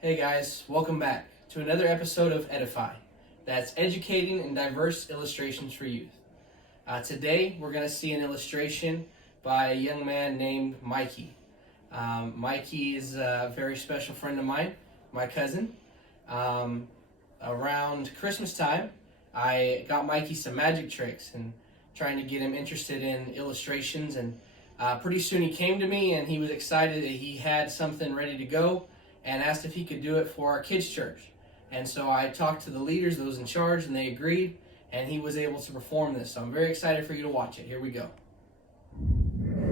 Hey guys, welcome back to another episode of Edify. That's educating and diverse illustrations for youth. Today we're going to see an illustration by a young man named Mikey. Mikey is a very special friend of mine, my cousin. Around Christmas time, I got Mikey some magic tricks and trying to get him interested in illustrations, and pretty soon he came to me and he was excited that he had something ready to go and asked if he could do it for our kids' church. And so I talked to the leaders, those in charge, and they agreed, and he was able to perform this. So I'm very excited for you to watch it. Here we go.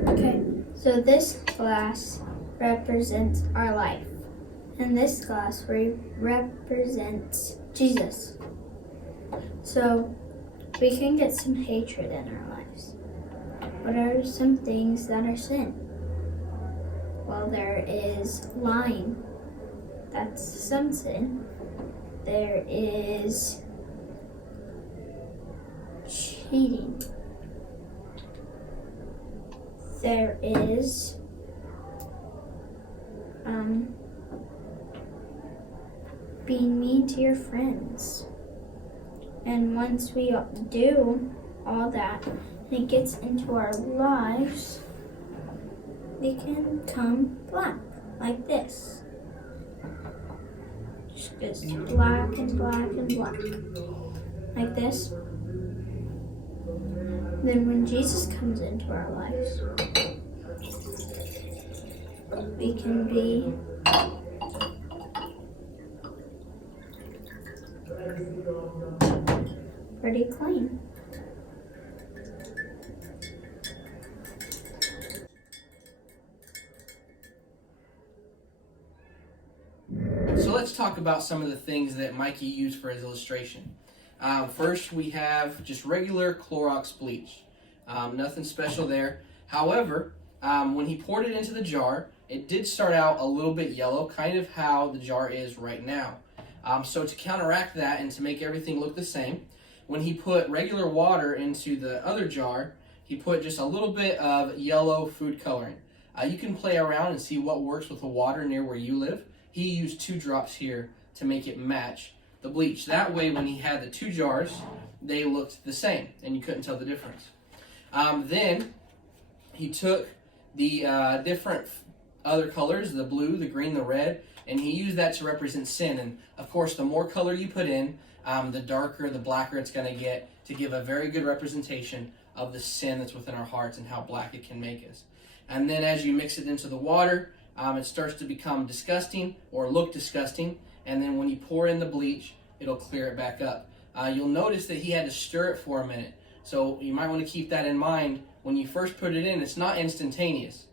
Okay, so this glass represents our life, and this glass represents Jesus. So we can get some hatred in our lives. What are some things that are sin? Well, there is lying. That's some sin. There is cheating. There is being mean to your friends. And once we do all that, and it gets into our lives, we can become black, like this. Just gets black and black and black, like this. Then when Jesus comes into our lives, we can be pretty clean. So let's talk about some of the things that Mikey used for his illustration. First, we have just regular Clorox bleach. Nothing special there. However, when he poured it into the jar, it did start out a little bit yellow, kind of how the jar is right now. So to counteract that and to make everything look the same, when he put regular water into the other jar, he put just a little bit of yellow food coloring. You can play around and see what works with the water near where you live. He used 2 drops here to make it match the bleach. That way, when he had the 2 jars, they looked the same, and you couldn't tell the difference. Then he took the different other colors, the blue, the green, the red, and he used that to represent sin. And of course, the more color you put in, the darker, the blacker it's going to get, to give a very good representation of the sin that's within our hearts and how black it can make us. And then as you mix it into the water, it starts to become disgusting or look disgusting. And then when you pour in the bleach, it'll clear it back up. You'll notice that he had to stir it for a minute. So you might want to keep that in mind. When you first put it in, it's not instantaneous.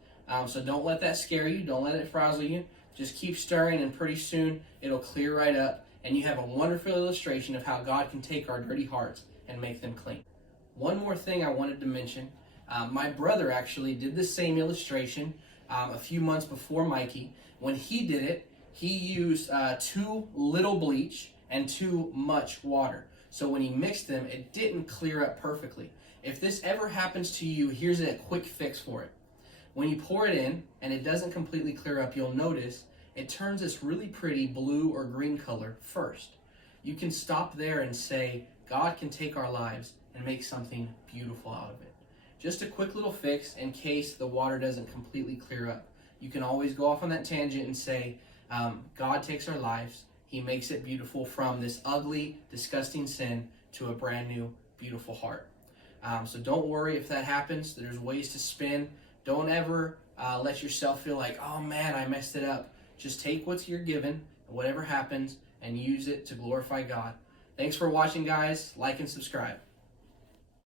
So don't let that scare you. Don't let it frazzle you. Just keep stirring, and pretty soon it'll clear right up. And you have a wonderful illustration of how God can take our dirty hearts and make them clean. One more thing I wanted to mention. My brother actually did the same illustration a few months before Mikey. When he did it, he used too little bleach and too much water. So when he mixed them, it didn't clear up perfectly. If this ever happens to you, here's a quick fix for it. When you pour it in and it doesn't completely clear up, you'll notice it turns this really pretty blue or green color first. You can stop there and say, God can take our lives and make something beautiful out of it. Just a quick little fix in case the water doesn't completely clear up. You can always go off on that tangent and say, God takes our lives. He makes it beautiful from this ugly, disgusting sin to a brand new, beautiful heart. So don't worry if that happens. There's ways to spin. Don't ever let yourself feel like, oh man, I messed it up. Just take what you're given, whatever happens, and use it to glorify God. Thanks for watching, guys. Like and subscribe.